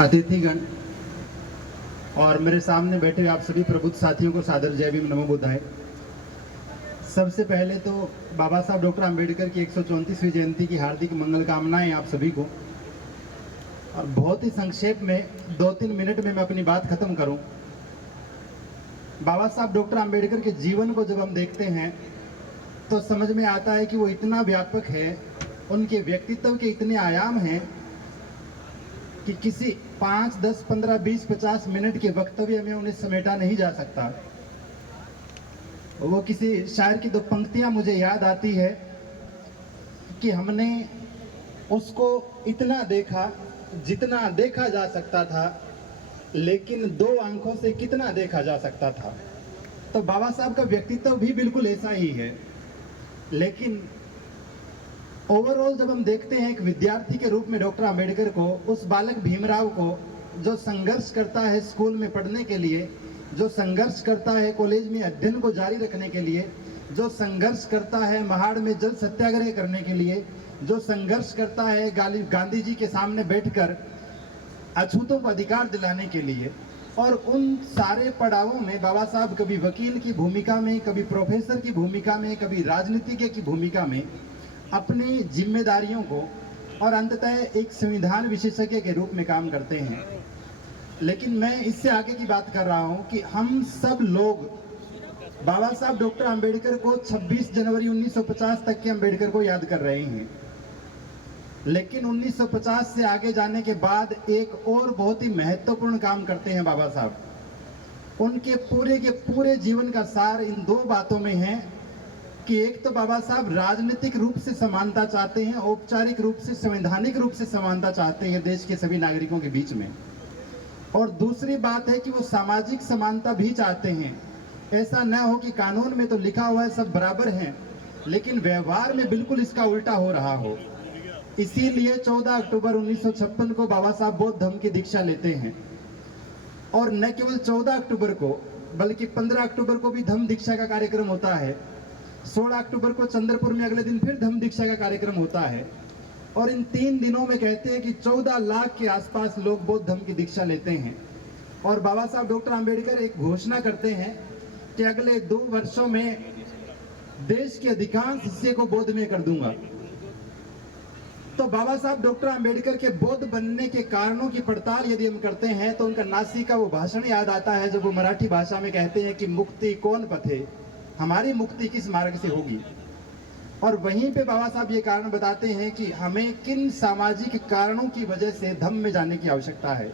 अतिथिगण और मेरे सामने बैठे आप सभी प्रबुद्ध साथियों को सादर जय भीम नमो बुद्धाय। सबसे पहले तो बाबा साहब डॉक्टर अंबेडकर की 134वीं जयंती की हार्दिक मंगल कामनाएं आप सभी को। और बहुत ही संक्षेप में 2-3 मिनट में मैं अपनी बात खत्म करूं। बाबा साहब डॉक्टर अंबेडकर के जीवन को जब हम देखते हैं तो समझ में आता है कि वो इतना व्यापक है, उनके व्यक्तित्व के इतने आयाम हैं कि किसी 5, 10, 15, 20, 50 मिनट के वक्तव्य में उन्हें समेटा नहीं जा सकता। वो किसी शायर की 2 पंक्तियां मुझे याद आती है कि हमने उसको इतना देखा जितना देखा जा सकता था, लेकिन 2 आंखों से कितना देखा जा सकता था। तो बाबा साहब का व्यक्तित्व भी बिल्कुल ऐसा ही है। लेकिन ओवरऑल जब हम देखते हैं एक विद्यार्थी के रूप में डॉक्टर अंबेडकर को, उस बालक भीमराव को जो संघर्ष करता है स्कूल में पढ़ने के लिए, जो संघर्ष करता है कॉलेज में अध्ययन को जारी रखने के लिए, जो संघर्ष करता है महाड़ में जल सत्याग्रह करने के लिए, जो संघर्ष करता है गांधी जी के सामने बैठकर अछूतों को अधिकार दिलाने के लिए, और उन सारे पड़ावों में बाबा साहब कभी वकील की भूमिका में, कभी प्रोफेसर की भूमिका में, कभी राजनीतिज्ञ की भूमिका में अपनी जिम्मेदारियों को और अंततः एक संविधान विशेषज्ञ के रूप में काम करते हैं। लेकिन मैं इससे आगे की बात कर रहा हूं कि हम सब लोग बाबा साहब डॉक्टर अंबेडकर को 26 जनवरी 1950 तक के अंबेडकर को याद कर रहे हैं। लेकिन 1950 से आगे जाने के बाद एक और बहुत ही महत्वपूर्ण काम करते हैं बाबा साहब। उनके पूरे के पूरे जीवन का सार इन 2 बातों में है कि एक तो बाबा साहब राजनीतिक रूप से समानता चाहते हैं, औपचारिक रूप से, संवैधानिक रूप से समानता चाहते हैं देश के सभी नागरिकों के बीच में, और दूसरी बात है कि वो सामाजिक समानता भी चाहते हैं। ऐसा न हो कि कानून में तो लिखा हुआ है सब बराबर हैं, लेकिन व्यवहार में बिल्कुल इसका उल्टा हो रहा हो। इसीलिए 14 अक्टूबर 1956 को बाबा साहब बौद्ध धर्म की दीक्षा लेते हैं, और न केवल 14 अक्टूबर को बल्कि 15 अक्टूबर को भी धम्म दीक्षा का कार्यक्रम होता है। 16 अक्टूबर को चंद्रपुर में अगले दिन फिर धम्म दीक्षा का कार्यक्रम होता है, और इन 3 दिनों में कहते हैं कि 14 लाख के आसपास लोग बौद्ध धर्म की दीक्षा लेते हैं। और बाबा साहब डॉक्टर अंबेडकर एक घोषणा करते हैं कि अगले 2 वर्षों में देश के अधिकांश हिस्से को बौद्ध में कर दूंगा। तो बाबा साहब डॉक्टर अंबेडकर के बौद्ध बनने के कारणों की पड़ताल यदि हम करते हैं तो उनका नासी का वो भाषण याद आता है जब वो मराठी भाषा में कहते हैं कि मुक्ति कौन पथे, हमारी मुक्ति किस मार्ग से होगी। और वहीं पे बाबा साहब ये कारण बताते हैं कि हमें किन सामाजिक कारणों की वजह से धम्म में जाने की आवश्यकता है,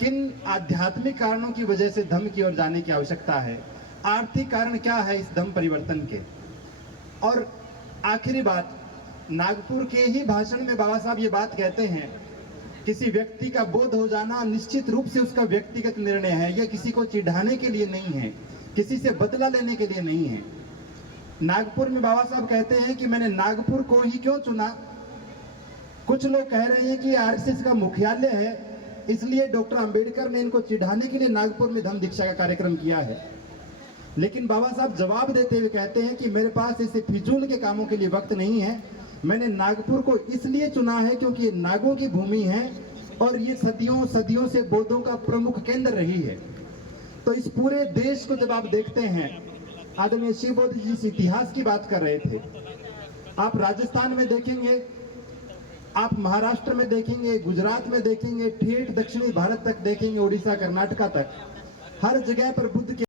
किन आध्यात्मिक कारणों की वजह से धम्म की ओर जाने की आवश्यकता है, आर्थिक कारण क्या है इस धम्म परिवर्तन के। और आखिरी बात, नागपुर के ही भाषण में बाबा साहब ये बात कहते हैं, किसी व्यक्ति का बोध हो जाना निश्चित रूप से उसका व्यक्तिगत निर्णय है, यह किसी को चिढ़ाने के लिए नहीं है, किसी से बदला लेने के लिए नहीं है। नागपुर में बाबा साहब कहते हैं कि मैंने नागपुर को ही क्यों चुना। कुछ लोग कह रहे हैं कि आरएसएस का मुख्यालय है, इसलिए डॉक्टर अंबेडकर ने इनको चिढ़ाने के लिए नागपुर में धम्म दीक्षा का कार्यक्रम किया है। लेकिन बाबा साहब जवाब देते हुए कहते हैं कि मेरे पास ऐसे फिजूल के कामों के लिए वक्त नहीं है। मैंने नागपुर को इसलिए चुना है क्योंकि ये नागों की भूमि है और ये सदियों सदियों से बौद्धों का प्रमुख केंद्र रही है। तो इस पूरे देश को जब आप देखते हैं, आदरणीय शिव बोध जी इस इतिहास की बात कर रहे थे, आप राजस्थान में देखेंगे, आप महाराष्ट्र में देखेंगे, गुजरात में देखेंगे, ठेठ दक्षिणी भारत तक देखेंगे, उड़ीसा कर्नाटका तक, हर जगह पर बुद्ध के